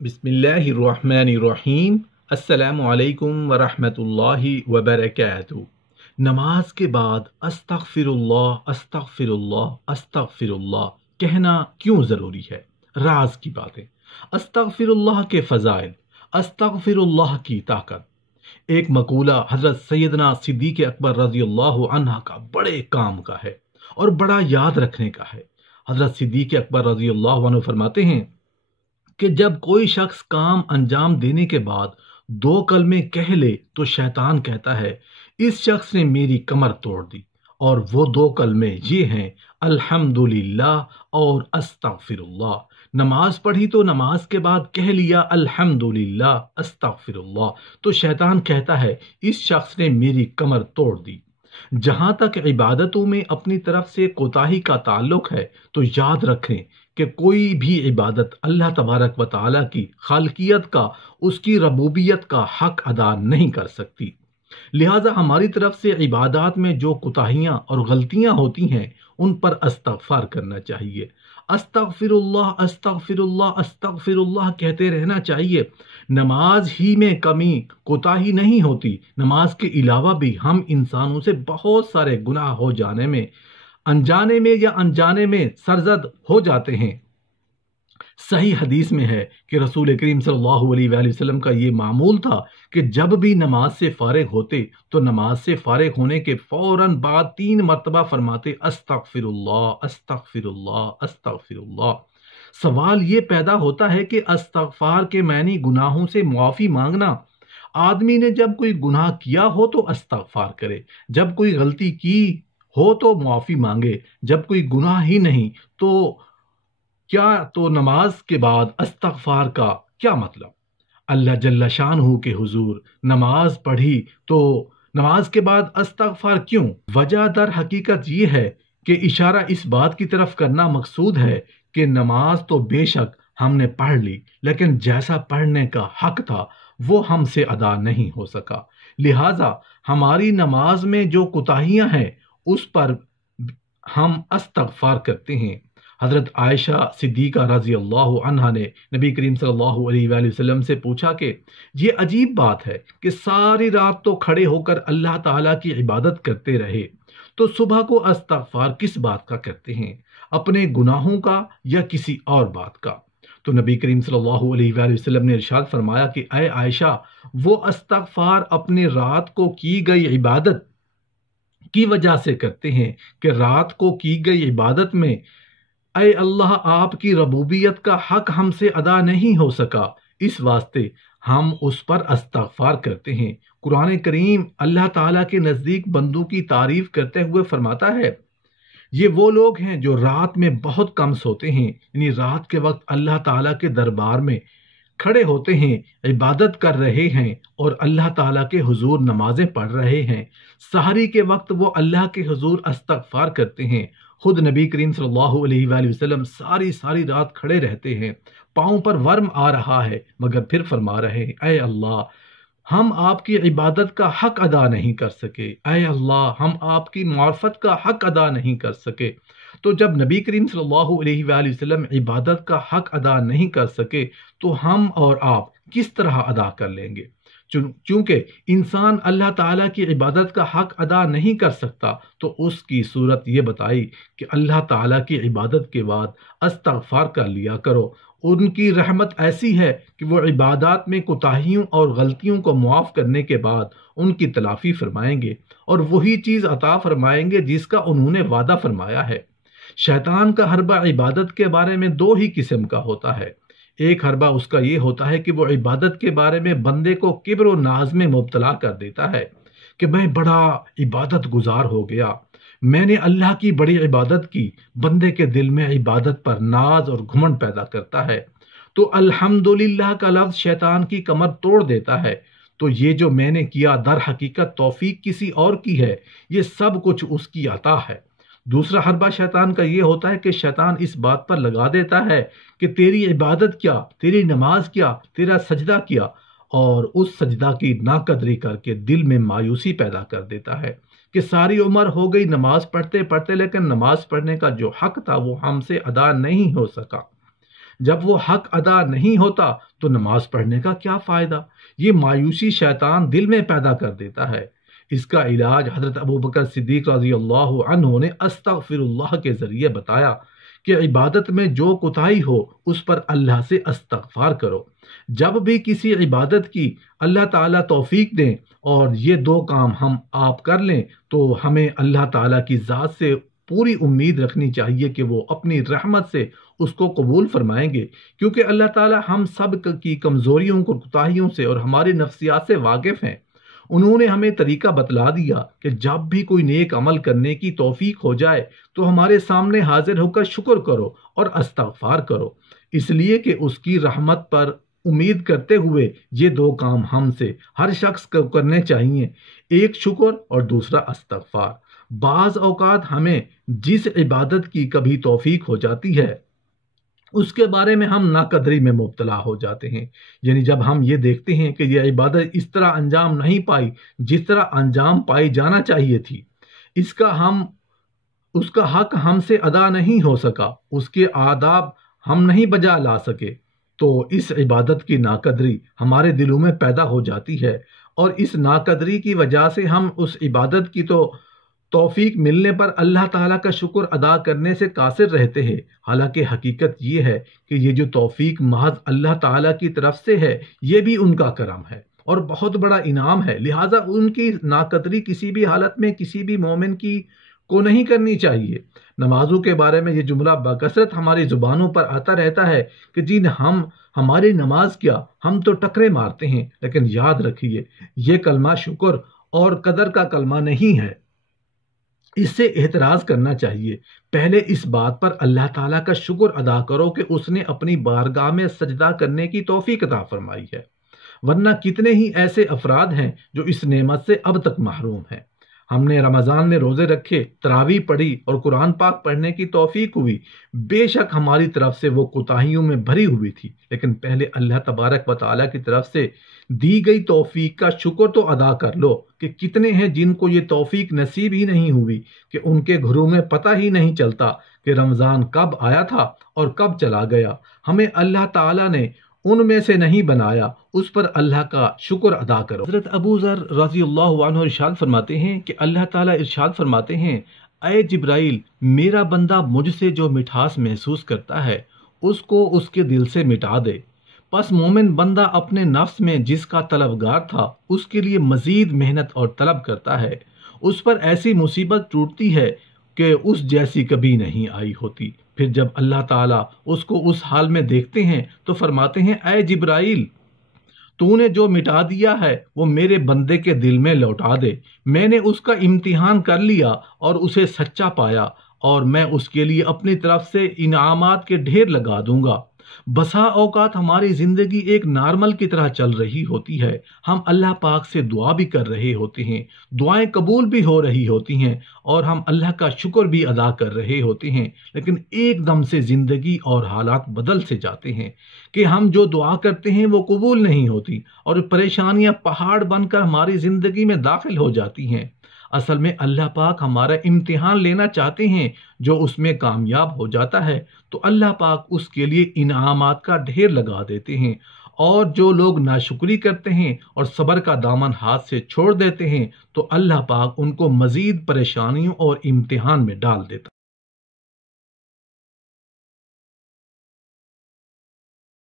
بسم اللہ الرحمن الرحیم۔ السلام علیکم ورحمۃ اللہ وبرکاتہ۔ نماز کے بعد استغفر اللہ استغفر اللہ استغفر اللہ کہنا کیوں ضروری ہے؟ راز کی باتیں، استغفر اللہ کے فضائل، استغفر اللہ کی طاقت۔ ایک مقولہ حضرت سیدنا صدیق اکبر رضی اللہ عنہ کا بڑے کام کا ہے اور بڑا یاد رکھنے کا ہے۔ حضرت صدیق اکبر رضی اللہ عنہ فرماتے ہیں کہ جب کوئی شخص کام انجام دینے کے بعد 2 کلمے کہہ لے تو شیطان کہتا ہے اس شخص نے میری کمر توڑ دی، اور وہ 2 کلمے یہ ہیں الحمدللہ اور استغفر اللہ۔ نماز پڑھی تو نماز کے بعد کہہ لیا الحمدللہ استغفر اللہ تو شیطان کہتا ہے اس شخص نے میری کمر توڑ دی۔ جہاں تک عبادتوں میں اپنی طرف سے کوتاہی کا تعلق ہے تو یاد رکھیں کہ کوئی بھی عبادت اللہ تبارک و تعالیٰ کی خالقیت کا، اس کی ربوبیت کا حق ادا نہیں کر سکتی۔ لہٰذا ہماری طرف سے عبادات میں جو کوتاہیاں اور غلطیاں ہوتی ہیں ان پر استغفار کرنا چاہیے۔ استغفر اللہ استغفر اللہ استغفر اللہ کہتے رہنا چاہیے۔ نماز ہی میں کمی کوتاہی نہیں ہوتی، نماز کے علاوہ بھی ہم انسانوں سے بہت سارے گناہ ہو جانے میں، انجانے میں یا انجانے میں سرزد ہو جاتے ہیں۔ صحیح حدیث میں ہے کہ رسول کریم صلی اللہ علیہ وآلہ وسلم کا یہ معمول تھا کہ جب بھی نماز سے فارغ ہوتے تو نماز سے فارغ ہونے کے فوراً بعد 3 مرتبہ فرماتے استغفر اللہ استغفر اللہ استغفر اللہ۔ سوال یہ پیدا ہوتا ہے کہ استغفار کے معنی گناہوں سے معافی مانگنا۔ آدمی نے جب کوئی گناہ کیا ہو تو استغفار کرے، جب کوئی غلطی کی ہو تو معافی مانگے، جب کوئی گناہ ہی نہیں تو کیا تو نماز کے بعد استغفار کا کیا مطلب؟ اللہ جل شانہ کے حضور نماز پڑھی تو نماز کے بعد استغفار کیوں؟ وجہ در حقیقت یہ ہے کہ اشارہ اس بات کی طرف کرنا مقصود ہے کہ نماز تو بے شک ہم نے پڑھ لی، لیکن جیسا پڑھنے کا حق تھا وہ ہم سے ادا نہیں ہو سکا۔ لہٰذا ہماری نماز میں جو کوتاہیاں ہیں اس پر ہم استغفار کرتے ہیں۔ حضرت عائشہ صدیقہ رضی اللہ عنہا نے نبی کریم صلی اللہ علیہ وآلہ وسلم سے پوچھا کہ یہ عجیب بات ہے کہ ساری رات تو کھڑے ہو کر اللہ تعالیٰ کی عبادت کرتے رہے، تو صبح کو استغفار کس بات کا کرتے ہیں؟ اپنے گناہوں کا یا کسی اور بات کا؟ تو نبی کریم صلی اللہ علیہ وآلہ وسلم نے ارشاد فرمایا کہ اے عائشہ، وہ استغفار اپنے رات کو کی گئی عبادت کی وجہ سے کرتے ہیں کہ رات کو کی گئی عبادت میں اے اللہ آپ کی ربوبیت کا حق ہم سے ادا نہیں ہو سکا، اس واسطے ہم اس پر استغفار کرتے ہیں۔ قرآن کریم اللہ تعالیٰ کے نزدیک بندوں کی تعریف کرتے ہوئے فرماتا ہے یہ وہ لوگ ہیں جو رات میں بہت کم سوتے ہیں، یعنی رات کے وقت اللہ تعالیٰ کے دربار میں کھڑے ہوتے ہیں، عبادت کر رہے ہیں اور اللہ تعالیٰ کے حضور نمازیں پڑھ رہے ہیں۔ سحری کے وقت وہ اللہ کے حضور استغفار کرتے ہیں۔ خود نبی کریم صلی اللہ علیہ وآلہ وسلم ساری رات کھڑے رہتے ہیں، پاؤں پر ورم آ رہا ہے، مگر پھر فرما رہے ہیں اے اللہ ہم آپ کی عبادت کا حق ادا نہیں کر سکے، اے اللہ ہم آپ کی معرفت کا حق ادا نہیں کر سکے۔ تو جب نبی کریم صلی اللہ علیہ وآلہ وسلم عبادت کا حق ادا نہیں کر سکے تو ہم اور آپ کس طرح ادا کر لیں گے؟ چونکہ انسان اللہ تعالیٰ کی عبادت کا حق ادا نہیں کر سکتا تو اس کی صورت یہ بتائی کہ اللہ تعالیٰ کی عبادت کے بعد استغفار کر لیا کرو۔ ان کی رحمت ایسی ہے کہ وہ عبادات میں کوتاہیوں اور غلطیوں کو معاف کرنے کے بعد ان کی تلافی فرمائیں گے اور وہی چیز عطا فرمائیں گے جس کا انہوں نے وعدہ فرمایا ہے۔ شیطان کا حربہ عبادت کے بارے میں 2 ہی قسم کا ہوتا ہے۔ ایک حربہ اس کا یہ ہوتا ہے کہ وہ عبادت کے بارے میں بندے کو کبر و ناز میں مبتلا کر دیتا ہے کہ میں بڑا عبادت گزار ہو گیا، میں نے اللہ کی بڑی عبادت کی۔ بندے کے دل میں عبادت پر ناز اور گھمنڈ پیدا کرتا ہے تو الحمدللہ کا لفظ شیطان کی کمر توڑ دیتا ہے۔ تو یہ جو میں نے کیا در حقیقت توفیق کسی اور کی ہے، یہ سب کچھ اس کی عطا ہے۔ دوسرا حربہ شیطان کا یہ ہوتا ہے کہ شیطان اس بات پر لگا دیتا ہے کہ تیری عبادت کیا، تیری نماز کیا، تیرا سجدہ کیا، اور اس سجدہ کی ناقدری کر کے دل میں مایوسی پیدا کر دیتا ہے کہ ساری عمر ہو گئی نماز پڑھتے پڑھتے، لیکن نماز پڑھنے کا جو حق تھا وہ ہم سے ادا نہیں ہو سکا۔ جب وہ حق ادا نہیں ہوتا تو نماز پڑھنے کا کیا فائدہ؟ یہ مایوسی شیطان دل میں پیدا کر دیتا ہے۔ اس کا علاج حضرت ابوبکر صدیق رضی اللہ عنہ نے استغفر اللہ کے ذریعے بتایا کہ عبادت میں جو کوتاہی ہو اس پر اللہ سے استغفار کرو۔ جب بھی کسی عبادت کی اللہ تعالیٰ توفیق دیں اور یہ دو کام ہم آپ کر لیں تو ہمیں اللہ تعالیٰ کی ذات سے پوری امید رکھنی چاہیے کہ وہ اپنی رحمت سے اس کو قبول فرمائیں گے، کیونکہ اللہ تعالیٰ ہم سب کی کمزوریوں کو کوتاہیوں سے اور ہماری نفسیات سے واقف ہیں۔ انہوں نے ہمیں طریقہ بتلا دیا کہ جب بھی کوئی نیک عمل کرنے کی توفیق ہو جائے تو ہمارے سامنے حاضر ہو کر شکر کرو اور استغفار کرو، اس لیے کہ اس کی رحمت پر امید کرتے ہوئے یہ دو کام ہم سے ہر شخص کو کرنے چاہیے، ایک شکر اور دوسرا استغفار۔ بعض اوقات ہمیں جس عبادت کی کبھی توفیق ہو جاتی ہے اس کے بارے میں ہم ناقدری میں مبتلا ہو جاتے ہیں، یعنی جب ہم یہ دیکھتے ہیں کہ یہ عبادت اس طرح انجام نہیں پائی جس طرح انجام پائی جانا چاہیے تھی، اس کا حق ہم سے ادا نہیں ہو سکا، اس کے آداب ہم نہیں بجا لا سکے، تو اس عبادت کی ناقدری ہمارے دلوں میں پیدا ہو جاتی ہے، اور اس ناقدری کی وجہ سے ہم اس عبادت کی توفیق ملنے پر اللہ تعالیٰ کا شکر ادا کرنے سے قاصر رہتے ہیں، حالانکہ حقیقت یہ ہے کہ یہ جو توفیق محض اللہ تعالیٰ کی طرف سے ہے، یہ بھی ان کا کرم ہے اور بہت بڑا انعام ہے، لہٰذا ان کی ناقدری کسی بھی حالت میں کسی بھی مومن کو نہیں کرنی چاہیے۔ نمازوں کے بارے میں یہ جملہ بکثرت ہماری زبانوں پر آتا رہتا ہے کہ جی ہماری نماز کیا، ہم تو ٹکرے مارتے ہیں، لیکن یاد رکھیے یہ کلمہ شکر اور قدر کا کلمہ نہیں ہے، اس سے احتراز کرنا چاہیے۔ پہلے اس بات پر اللہ تعالیٰ کا شکر ادا کرو کہ اس نے اپنی بارگاہ میں سجدہ کرنے کی توفیق عطا فرمائی ہے، ورنہ کتنے ہی ایسے افراد ہیں جو اس نعمت سے اب تک محروم ہیں۔ ہم نے رمضان میں روزے رکھے، تراویح پڑھی اور قرآن پاک پڑھنے کی توفیق ہوئی، بے شک ہماری طرف سے وہ کوتاہیوں میں بھری ہوئی تھی، لیکن پہلے اللہ تبارک و تعالیٰ کی طرف سے دی گئی توفیق کا شکر تو ادا کر لو کہ کتنے ہیں جن کو یہ توفیق نصیب ہی نہیں ہوئی کہ ان کے گھروں میں پتہ ہی نہیں چلتا کہ رمضان کب آیا تھا اور کب چلا گیا۔ ہمیں اللہ تعالیٰ نے ان میں سے نہیں بنایا، اس پر اللہ کا شکر ادا کرو۔ حضرت ابو ذر رضی اللہ عنہ ارشاد فرماتے ہیں کہ اللہ تعالیٰ ارشاد فرماتے ہیں، اے جبرائیل، میرا بندہ مجھ سے جو مٹھاس محسوس کرتا ہے اس کو اس کے دل سے مٹا دے۔ پس مومن بندہ اپنے نفس میں جس کا طلبگار تھا اس کے لیے مزید محنت اور طلب کرتا ہے، اس پر ایسی مصیبت ٹوٹتی ہے کہ اس جیسی کبھی نہیں آئی ہوتی۔ پھر جب اللہ تعالیٰ اس کو اس حال میں دیکھتے ہیں تو فرماتے ہیں، اے جبرائیل، تو نے جو مٹا دیا ہے وہ میرے بندے کے دل میں لوٹا دے، میں نے اس کا امتحان کر لیا اور اسے سچا پایا، اور میں اس کے لیے اپنی طرف سے انعامات کے ڈھیر لگا دوں گا۔ بسا اوقات ہماری زندگی ایک نارمل کی طرح چل رہی ہوتی ہے، ہم اللہ پاک سے دعا بھی کر رہے ہوتے ہیں، دعائیں قبول بھی ہو رہی ہوتی ہیں اور ہم اللہ کا شکر بھی ادا کر رہے ہوتے ہیں، لیکن ایک دم سے زندگی اور حالات بدل سے جاتے ہیں کہ ہم جو دعا کرتے ہیں وہ قبول نہیں ہوتی اور پریشانیاں پہاڑ بن کر ہماری زندگی میں داخل ہو جاتی ہیں۔ اصل میں اللہ پاک ہمارا امتحان لینا چاہتے ہیں، جو اس میں کامیاب ہو جاتا ہے تو اللہ پاک اس کے لیے انعامات کا ڈھیر لگا دیتے ہیں، اور جو لوگ ناشکری کرتے ہیں اور صبر کا دامن ہاتھ سے چھوڑ دیتے ہیں تو اللہ پاک ان کو مزید پریشانیوں اور امتحان میں ڈال دیتا ہے۔